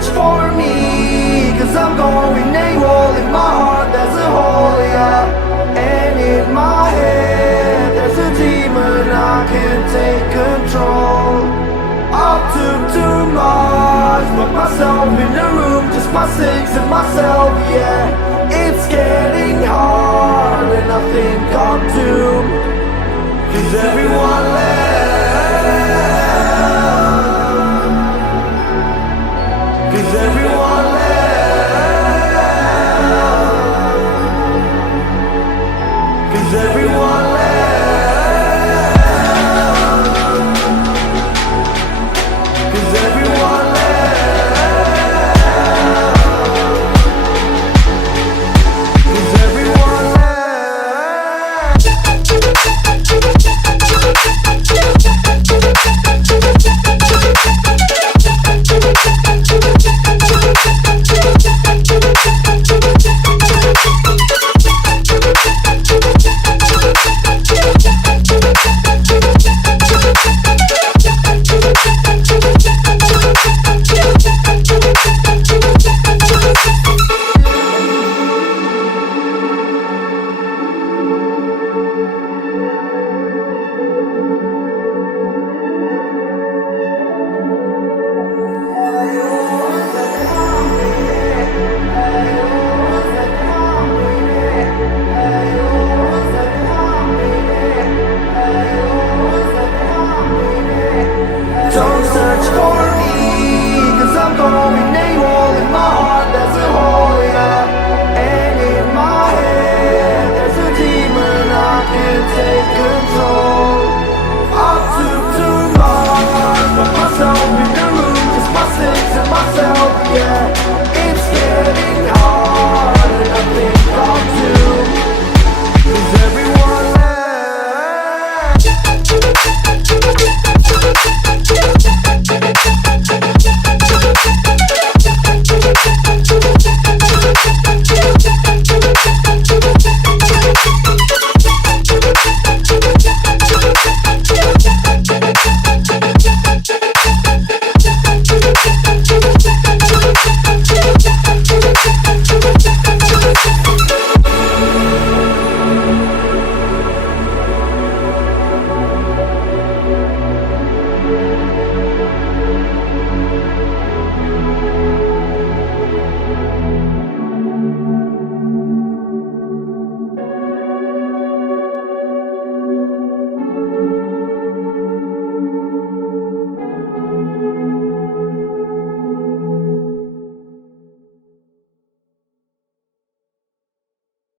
search for me, cause I'm going AWOL. In my heart there's a hole, yeah. And in my head there's a demon, I can't take control. I took too much, locked myself in a room, just my six and myself, yeah. It's getting hard and I think I'm doomed, cause everyone